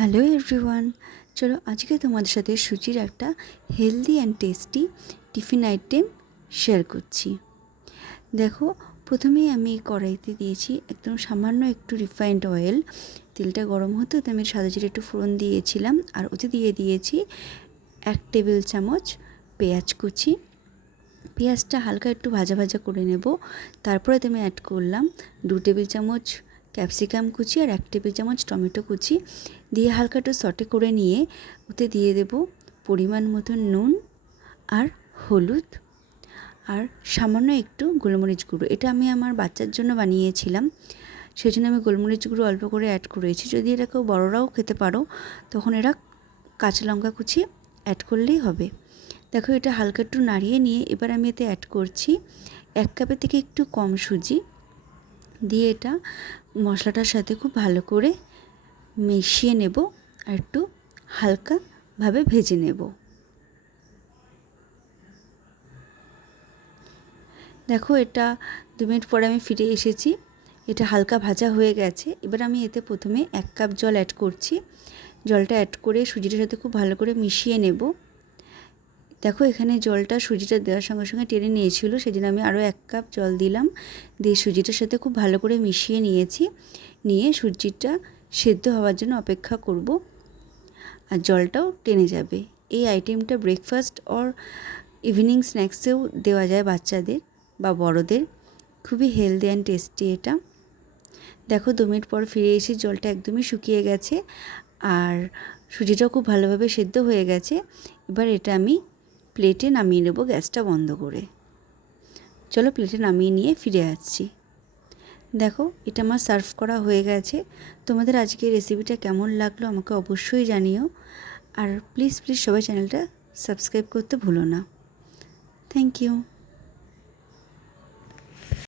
Hello everyone, চলো আজকে তোমাদের সাথে সুচির একটা healthy and tasty tiffin item share করছি। দেখো, প্রথমেই আমি কড়াইতে দিয়েছি একদম সামান্য একটু রিফাইন্ড অয়েল তেলটা গরম হতে হতে আমি সাদা জিরে একটু ফোড়ন দিয়েছিলাম আর ওতে দিয়ে দিয়েছি এক টেবিল চামচ পেঁয়াজ কুচি। পেঁয়াজটা হালকা একটু ভাজা ভাজা করে নেব, তারপরে আমি অ্যাড করলাম দু টেবিল চামচ ক্যাপসিকাম কুচি আর এক টেবিল চামচ টমেটো কুচি দিয়ে হালকা একটু সটে করে নিয়ে ওতে দিয়ে দেব পরিমাণ মতো নুন আর হলুদ আর সামান্য একটু গোলমরিচ গুঁড়ো। এটা আমি আমার বাচ্চার জন্য বানিয়েছিলাম। সেই জন্য আমি গোলমরিচ গুঁড়ো অল্প করে অ্যাড করেছি। যদি এটা কেউ বড়োরাও খেতে পারো, তখন এরা কাঁচা লঙ্কা কুচি অ্যাড করলেই হবে। দেখো এটা হালকা একটু নাড়িয়ে নিয়ে এবার আমি এতে অ্যাড করছি এক কাপের থেকে একটু কম সুজি। দিয়ে এটা মশলাটার সাথে খুব ভালো করে মিশিয়ে নেব আর একটু হালকাভাবে ভেজে নেব। দেখো এটা দু মিনিট পরে আমি ফিরে এসেছি। এটা হালকা ভাজা হয়ে গেছে। এবার আমি এতে প্রথমে এক কাপ জল অ্যাড করছি। জলটা অ্যাড করে সুজিটার সাথে খুব ভালো করে মিশিয়ে নেব। দেখো, এখানে জলটা সুজিটা দেওয়ার সঙ্গে সঙ্গে টেনে নিয়েছিল, সেদিন আমি আরও এক কাপ জল দিলাম। দিয়ে সুজিটার সাথে খুব ভালো করে মিশিয়ে নিয়েছি। নিয়ে সুজিটা সেদ্ধ হওয়ার জন্য অপেক্ষা করব আর জলটাও টেনে যাবে। এই আইটেমটা ব্রেকফাস্ট অর ইভিনিং স্ন্যাক্সেও দেওয়া যায় বাচ্চাদের বা বড়দের। খুবই হেলদি অ্যান্ড টেস্টি এটা। দেখো, দু মিনিট পর ফিরে এসে জলটা একদমই শুকিয়ে গেছে আর সুজিটাও খুব ভালোভাবে সেদ্ধ হয়ে গেছে। এবার এটা আমি প্লেটে নামিয়ে নেব গ্যাসটা বন্ধ করে। চলো প্লেটে নামিয়ে নিয়ে ফিরে আসছি। দেখো, এটা আমার সার্ভ করা হয়ে গেছে। তোমাদের আজকে রেসিপিটা কেমন লাগল আমাকে অবশ্যই জানিও। আর প্লিজ প্লিজ সবাই চ্যানেলটা সাবস্ক্রাইব করতে ভুলো না। Thank you